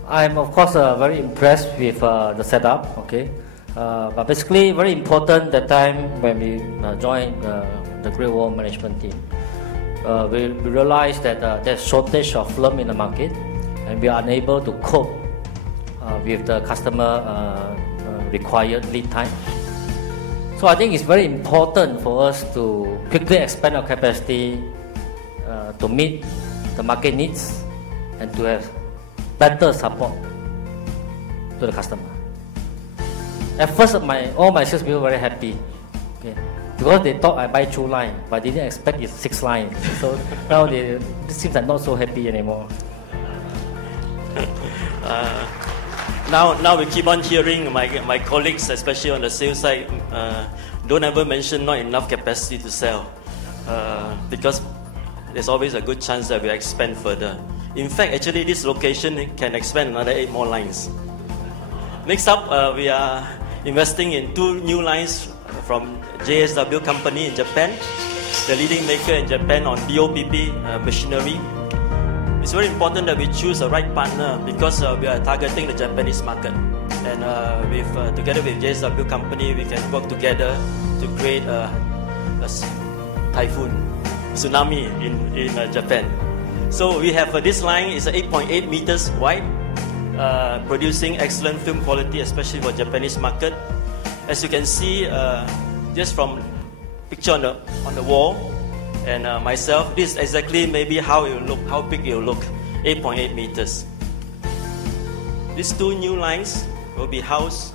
I'm of course very impressed with the setup, okay. But basically very important that time when we joined the Great Wall management team. We realized that there's shortage of film in the market and we are unable to cope with the customer required lead time. So I think it's very important for us to quickly expand our capacity to meet the market needs and to have better support to the customer. At first, all my sales people were very happy, okay, because they thought I buy 2 lines, but they didn't expect it's 6 lines. So now they seems like not so happy anymore. Now we keep on hearing my colleagues, especially on the sales side, don't ever mention not enough capacity to sell, because there's always a good chance that we'll expand further. In fact, actually, this location can expand another 8 more lines. Next up, we are investing in 2 new lines from JSW company in Japan, the leading maker in Japan on BOPP machinery. It's very important that we choose the right partner because we are targeting the Japanese market. And together with JSW company, we can work together to create a typhoon, tsunami in Japan. So we have this line is 8.8 meters wide, producing excellent film quality, especially for Japanese market. As you can see, just from picture on the wall, and myself, this is exactly maybe how it will look, how big it will look, 8.8 meters. These 2 new lines will be housed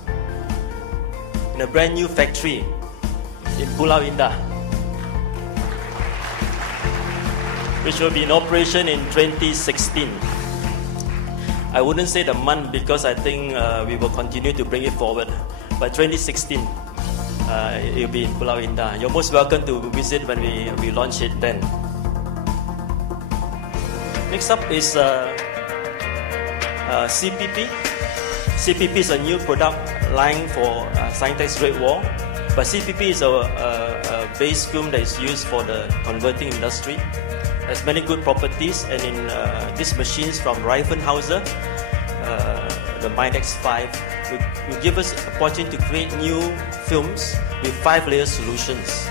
in a brand new factory in Pulau Indah, which will be in operation in 2016. I wouldn't say the month because I think we will continue to bring it forward, but 2016 it will be in Pulau Indah. You're most welcome to visit when we launch it then. Next up is CPP. CPP is a new product line for Scientex Great Wall, but CPP is a base film that is used for the converting industry. It has many good properties, and in these machines from Reifenhauser, the Minex 5, will give us an opportunity to create new films with 5-layer solutions.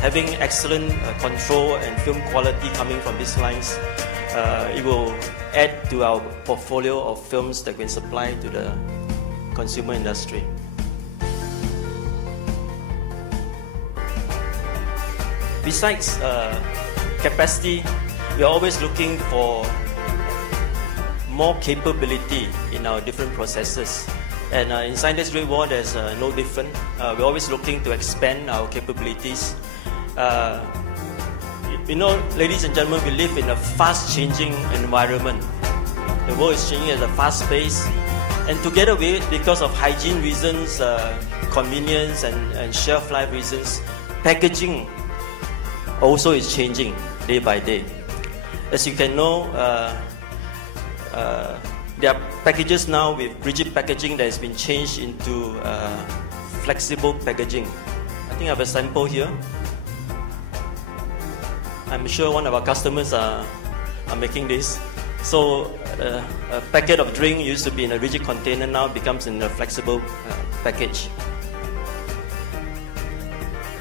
Having excellent control and film quality coming from these lines, it will add to our portfolio of films that we can supply to the consumer industry. Besides capacity, we are always looking for more capability in our different processes. And in Scientex Great Wall, there's no different. We're always looking to expand our capabilities. You know, ladies and gentlemen, we live in a fast-changing environment. The world is changing at a fast pace. And together with it, because of hygiene reasons, convenience and shelf life reasons, packaging also is changing day by day. As you can know, there are packages now with rigid packaging that has been changed into flexible packaging. I think I have a sample here. I'm sure one of our customers are making this. So a packet of drink used to be in a rigid container, now becomes in a flexible package.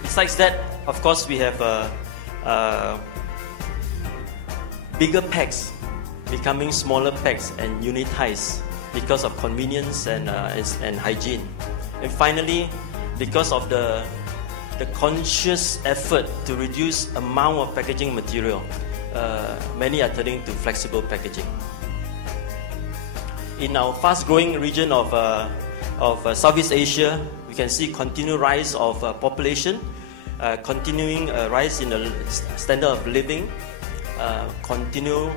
Besides that, of course, we have bigger packs becoming smaller packs and unitized because of convenience and hygiene. And finally, because of the conscious effort to reduce amount of packaging material, many are turning to flexible packaging. In our fast-growing region of Southeast Asia, we can see continued rise of population, continuing rise in the standard of living, continue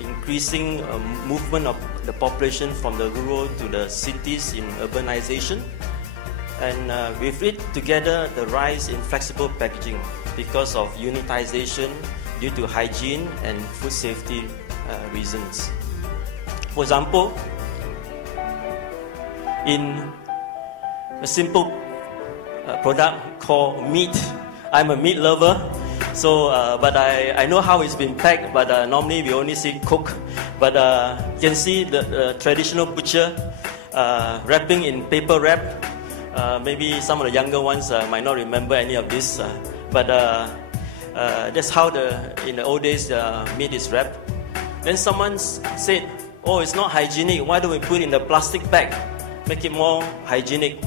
increasing movement of the population from the rural to the cities in urbanization. And with it together, the rise in flexible packaging because of unitization due to hygiene and food safety reasons. For example, in a simple product called meat, I'm a meat lover, so but I know how it's been packed, but normally we only see cook. But you can see the traditional butcher wrapping in paper wrap. Maybe some of the younger ones might not remember any of this, but that's how in the old days the meat is wrapped. Then someone said, "Oh, it's not hygienic. Why don't we put it in the plastic bag, make it more hygienic?"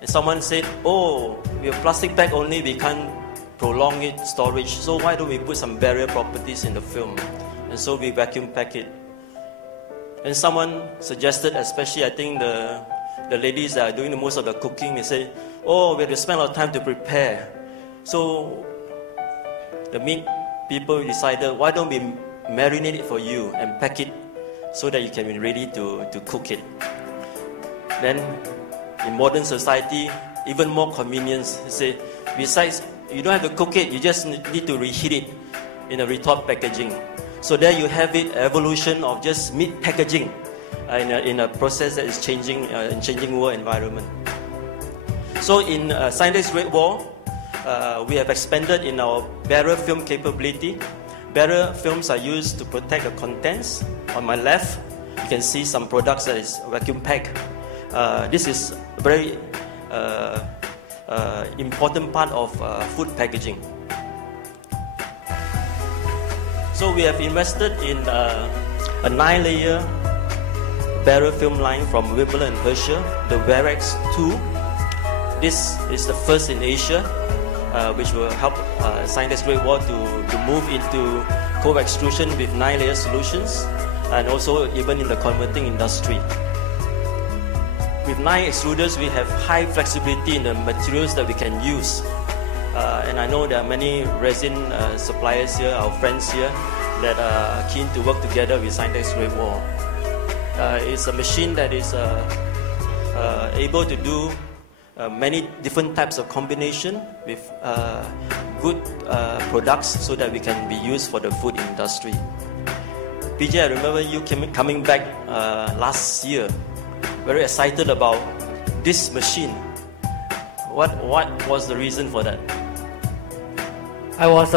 And someone said, "Oh, with plastic bag only, we can't prolong it storage. So why don't we put some barrier properties in the film?" And so we vacuum pack it. And someone suggested, especially I think the ladies that are doing the most of the cooking, they say, "Oh, we have to spend a lot of time to prepare." So the meat people decided, why don't we marinate it for you and pack it so that you can be ready to cook it. Then in modern society, even more convenience. They say, besides, you don't have to cook it, you just need to reheat it. in a retort packaging. So there you have it, evolution of just meat packaging in a process that is changing in changing world environment. So in Scientex Great Wall, we have expanded in our barrier film capability. Barrier films are used to protect the contents. On my left, you can see some products that is vacuum packed. This is a very important part of food packaging. So we have invested in a 9-layer barrier film line from Wimbledon and Herschel, the Verex 2. This is the first in Asia, which will help Scientex Great Wall to move into cold extrusion with 9-layer solutions, and also even in the converting industry. With 9 extruders, we have high flexibility in the materials that we can use. And I know there are many resin suppliers here, our friends here, that are keen to work together with Scientex Great Wall. It's a machine that is able to do many different types of combination with good products so that we can be used for the food industry. PJ, I remember you coming back last year, very excited about this machine. What was the reason for that? I was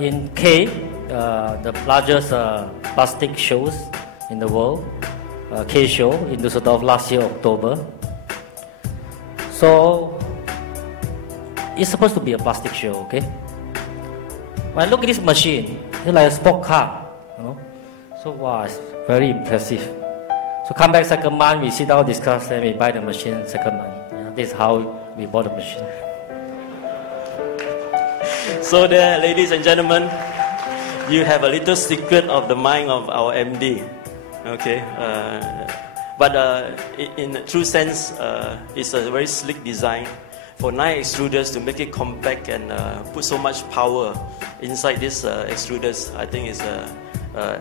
in K, the largest plastic shows in the world, K show in Düsseldorf last year, October. So it's supposed to be a plastic show, okay? When I look at this machine, it's like a sport car, you know. So wow, it's very impressive. So come back second month, we sit down, discuss, then we buy the machine second month. Yeah, this is how we bought the machine. So there, ladies and gentlemen, you have a little secret of the mind of our MD. Okay, but in true sense, it's a very slick design for 9 extruders to make it compact and put so much power inside these extruders. I think it's an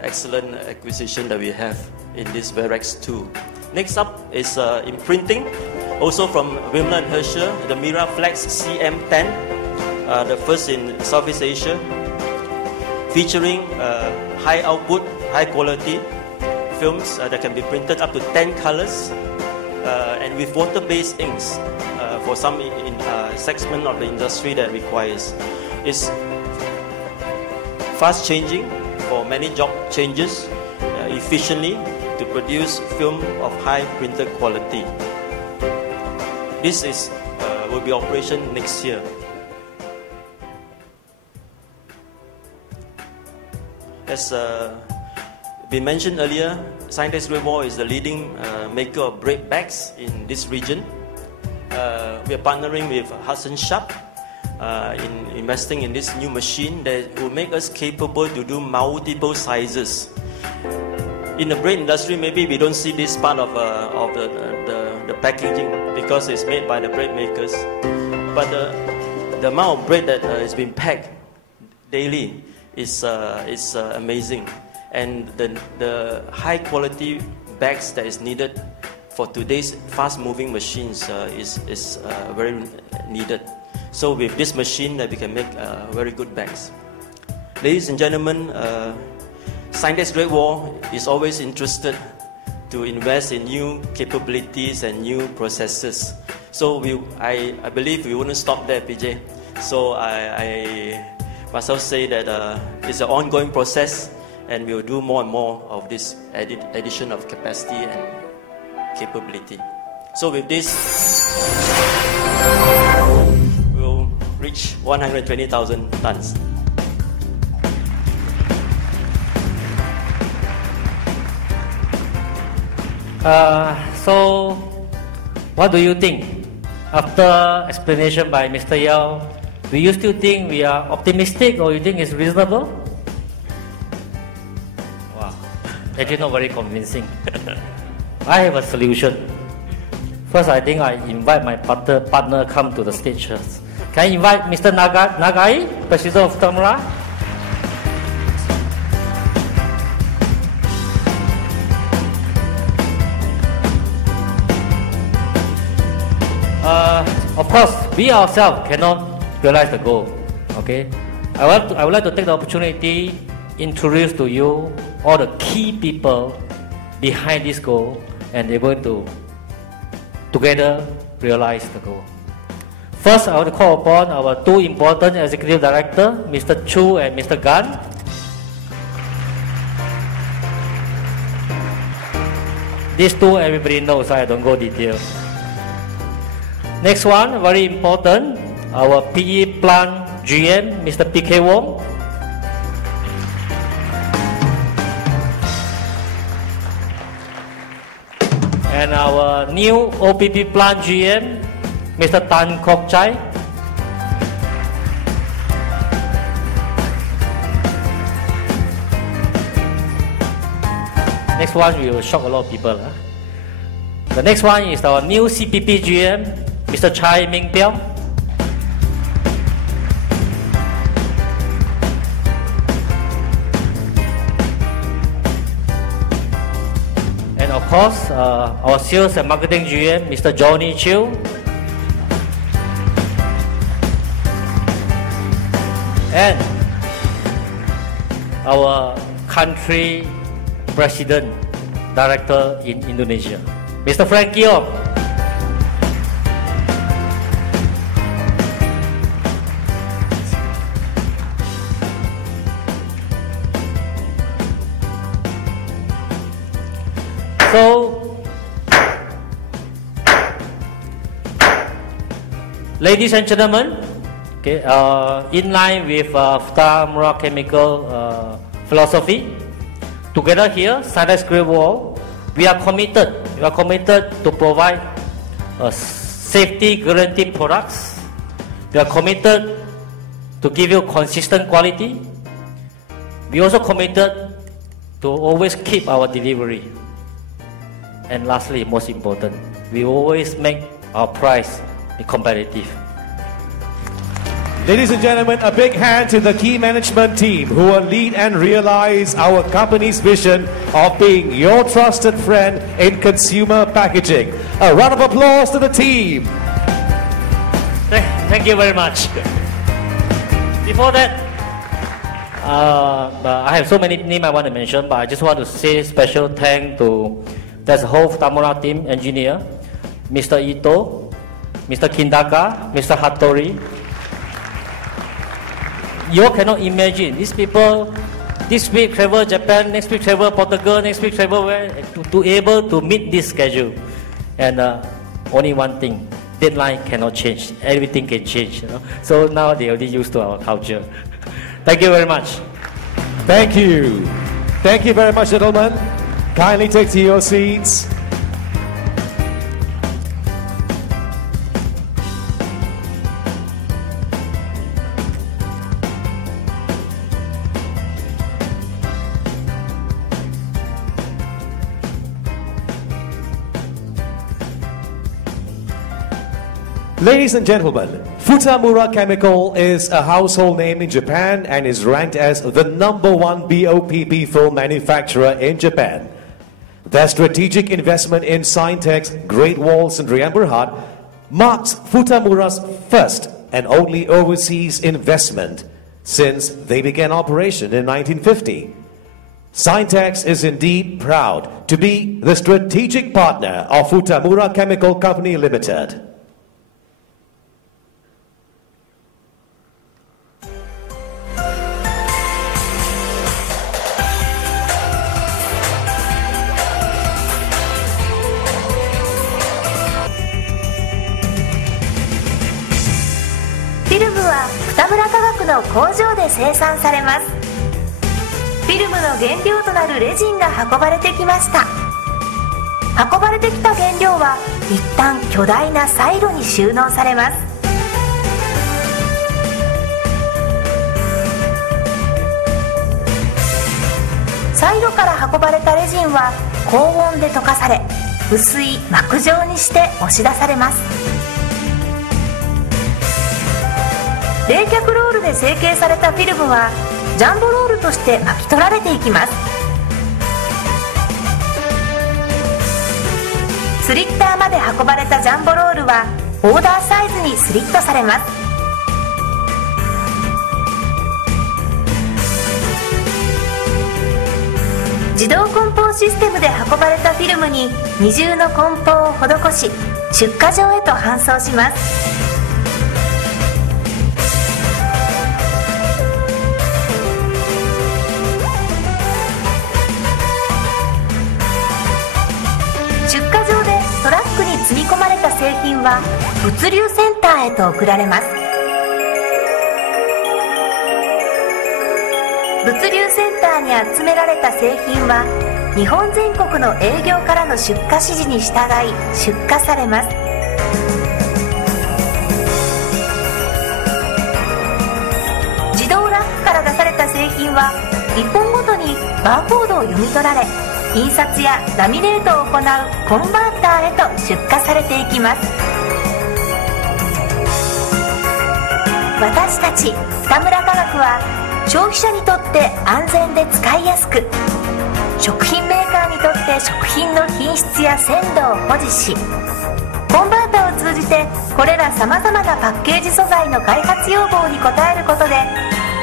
excellent acquisition that we have in this Verex 2. Next up is imprinting, also from Wimbledon and Herschel, the Miraflex CM10, the first in Southeast Asia, featuring high output, high quality films that can be printed up to 10 colors and with water-based inks for some segment of the industry that requires. It's fast changing for many job changes efficiently to produce film of high printer quality. This is will be operation next year. As been mentioned earlier, Scientex Great Wall is the leading maker of bread bags in this region. We are partnering with Hudson Sharp in investing in this new machine that will make us capable to do multiple sizes. In the bread industry, maybe we don't see this part of the packaging because it's made by the bread makers. But the amount of bread that is being packed daily is amazing, and the high quality bags that is needed for today's fast moving machines is very needed. So with this machine that we can make very good bags. Ladies and gentlemen, Scientex Great Wall is always interested to invest in new capabilities and new processes. So I believe we wouldn't stop there, PJ. So I myself say that it's an ongoing process, and we will do more and more of this addition of capacity and capability. So with this, we'll reach 120,000 tons. So what do you think? After explanation by Mr. Yao, do you still think we are optimistic, or you think it's reasonable? Wow, actually not very convincing. I have a solution. First, I think I invite my partner come to the stage first. Can I invite Mr. Nagai, President of Futamura? Of course, we ourselves cannot realize the goal, okay? I would like to take the opportunity introduce to you all the key people behind this goal, and they're going to together realize the goal. First, I want to call upon our two important executive directors, Mr. Chu and Mr. Gan. These two everybody knows, I don't go detail. Next one, very important, our PE plant GM, Mr. PK Wong. And our new OPP plant GM, Mr. Tan Kok Chai. Next one will shock a lot of people. The next one is our new CPP GM, Mr. Chai Ming Piao. And of course, our sales and marketing GM, Mr. Johnny Chiu. And our country president director in Indonesia, Mr. Frank Giong. So, ladies and gentlemen, okay, in line with Futamura Chemical philosophy, together here, Scientex Great Wall, we are committed to provide safety guaranteed products. We are committed to give you consistent quality. We also committed to always keep our delivery. And lastly, most important, we always make our price be competitive. Ladies and gentlemen, a big hand to the key management team who will lead and realize our company's vision of being your trusted friend in consumer packaging. A round of applause to the team. Thank you very much. Before that, I have so many names I want to mention, but I just want to say special thanks to the whole Futamura team engineer, Mr. Ito, Mr. Kindaka, Mr. Hattori. You cannot imagine these people. This week travel Japan, next week travel Portugal, next week travel where to able to meet this schedule. And only one thing, deadline cannot change. Everything can change. You know? So now they already used to our culture. Thank you very much. Thank you. Thank you very much, gentlemen. Kindly take to your seats. Ladies and gentlemen, Futamura Chemical is a household name in Japan and is ranked as the #1 BOPP film manufacturer in Japan. Their strategic investment in Scientex, Great Wall Sdn Bhd marks Futamura's first and only overseas investment since they began operation in 1950. Scientex is indeed proud to be the strategic partner of Futamura Chemical Company Limited.フィルムは二村化学の工場で生産されます。フィルムの原料となるレジンが運ばれてきました。運ばれてきた原料は一旦巨大なサイロに収納されます。サイロから運ばれたレジンは高温で溶かされ、薄い膜状にして押し出されます。冷却ロールで成形されたフィルムはジャンボロールとして巻き取られていきます。スリッターまで運ばれたジャンボロールはオーダーサイズにスリットされます。自動梱包システムで運ばれたフィルムに二重の梱包を施し、出荷場へと搬送します。出荷場でトラックに積み込まれた製品は物流センターへと送られます。物流センターに集められた製品は日本全国の営業からの出荷指示に従い出荷されます。自動ラックから出された製品は1本ごとにバーコードを読み取られ、印刷やラミネートを行うコンバーターへと出荷されていきます。私たち二村化学は消費者にとって安全で使いやすく、食品メーカーにとって食品の品質や鮮度を保持し、コンバーターを通じてこれらさまざまなパッケージ素材の開発要望に応えることで、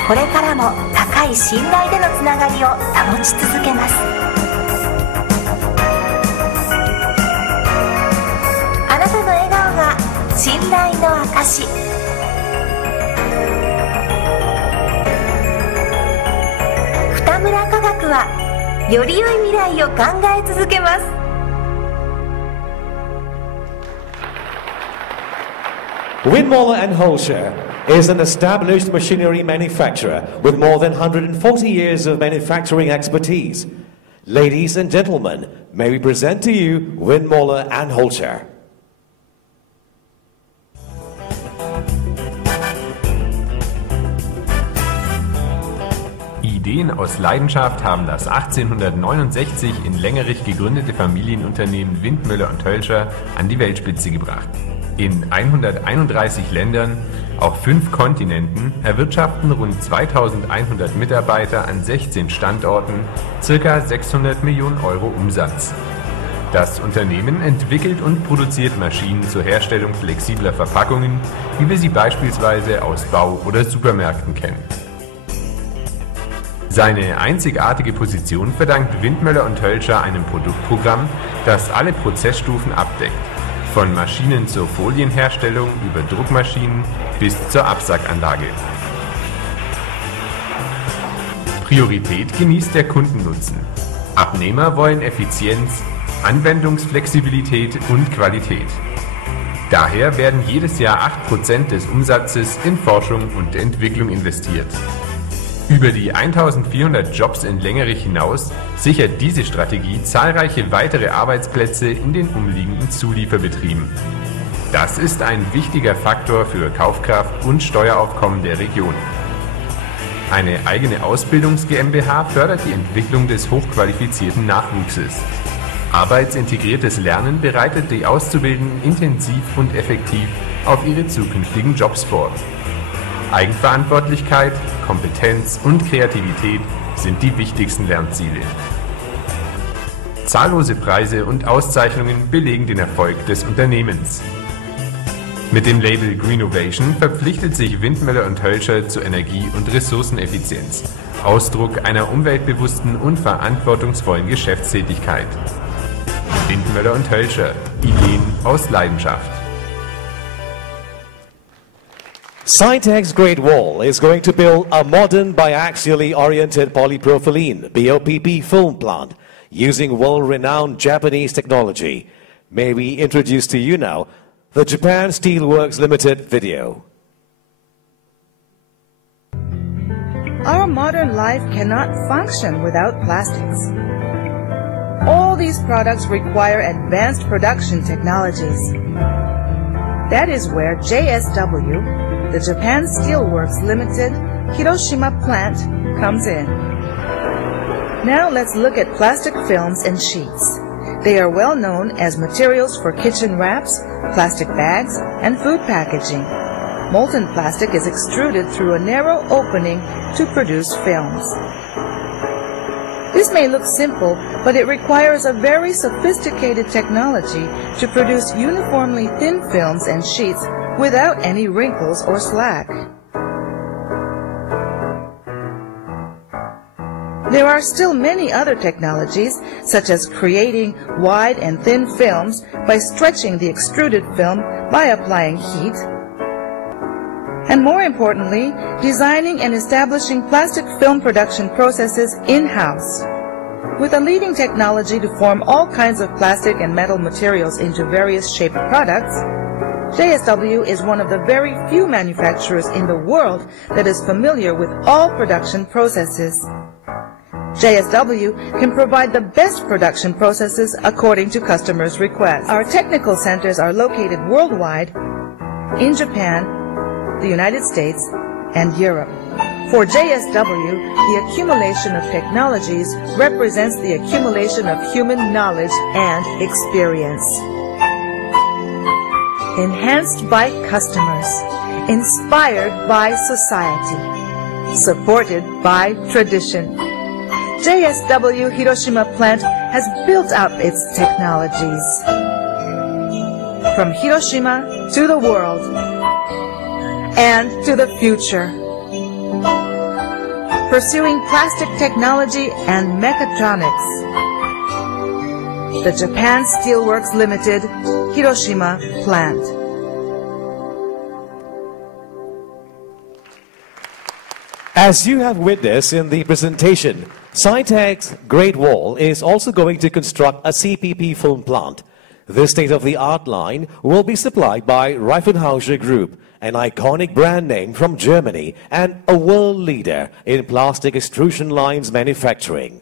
これからも高い信頼でのつながりを保ち続けます。あなたの笑顔が信頼の証。二村化学はより良い未来を考え続けます。Windmoller and Holscher is an established machinery manufacturer with more than 140 years of manufacturing expertise. Ladies and gentlemen, may we present to you Windmoller and Holscher. Ideen aus Leidenschaft haben das 1869 in Lengerich gegründete Familienunternehmen Windmöller und Hölscher an die Weltspitze gebracht. In 131 Ländern, auf 5 Kontinenten, erwirtschaften rund 2100 Mitarbeiter an 16 Standorten ca. 600 Millionen Euro Umsatz. Das Unternehmen entwickelt und produziert Maschinen zur Herstellung flexibler Verpackungen, wie wir sie beispielsweise aus Bau- oder Supermärkten kennen. Seine einzigartige Position verdankt Windmöller und Hölscher einem Produktprogramm, das alle Prozessstufen abdeckt, von Maschinen zur Folienherstellung über Druckmaschinen bis zur Absackanlage. Priorität genießt der Kundennutzen. Abnehmer wollen Effizienz, Anwendungsflexibilität und Qualität. Daher werden jedes Jahr 8% des Umsatzes in Forschung und Entwicklung investiert. Über die 1400 Jobs in Lengerich hinaus sichert diese Strategie zahlreiche weitere Arbeitsplätze in den umliegenden Zulieferbetrieben. Das ist ein wichtiger Faktor für Kaufkraft und Steueraufkommen der Region. Eine eigene Ausbildungs-GmbH fördert die Entwicklung des hochqualifizierten Nachwuchses. Arbeitsintegriertes Lernen bereitet die Auszubildenden intensiv und effektiv auf ihre zukünftigen Jobs vor. Eigenverantwortlichkeit, Kompetenz und Kreativität sind die wichtigsten Lernziele. Zahllose Preise und Auszeichnungen belegen den Erfolg des Unternehmens. Mit dem Label Greenovation verpflichtet sich Windmöller und Hölscher zur Energie- und Ressourceneffizienz, Ausdruck einer umweltbewussten und verantwortungsvollen Geschäftstätigkeit. Windmöller und Hölscher, Ideen aus Leidenschaft. Scientex Great Wall is going to build a modern biaxially oriented polypropylene BOPP film plant using world-renowned Japanese technology. May we introduce to you now the Japan Steelworks Limited video. Our modern life cannot function without plastics. All these products require advanced production technologies. That is where JSW, the Japan Steelworks Limited Hiroshima plant, comes in. Now let's look at plastic films and sheets. They are well known as materials for kitchen wraps, plastic bags, and food packaging. Molten plastic is extruded through a narrow opening to produce films. This may look simple, but it requires a very sophisticated technology to produce uniformly thin films and sheets without any wrinkles or slack. There are still many other technologies, such as creating wide and thin films by stretching the extruded film by applying heat, and more importantly, designing and establishing plastic film production processes in-house. With a leading technology to form all kinds of plastic and metal materials into various shaped products, JSW is one of the very few manufacturers in the world that is familiar with all production processes. JSW can provide the best production processes according to customers' requests. Our technical centers are located worldwide in Japan, the United States, and Europe. For JSW, the accumulation of technologies represents the accumulation of human knowledge and experience. Enhanced by customers, inspired by society, supported by tradition. JSW Hiroshima plant has built up its technologies. From Hiroshima to the world and to the future. Pursuing plastic technology and mechatronics. The Japan Steelworks Limited, Hiroshima plant. As you have witnessed in the presentation, Scientex Great Wall is also going to construct a CPP film plant. This state-of-the-art line will be supplied by Reifenhauser Group, an iconic brand name from Germany and a world leader in plastic extrusion lines manufacturing.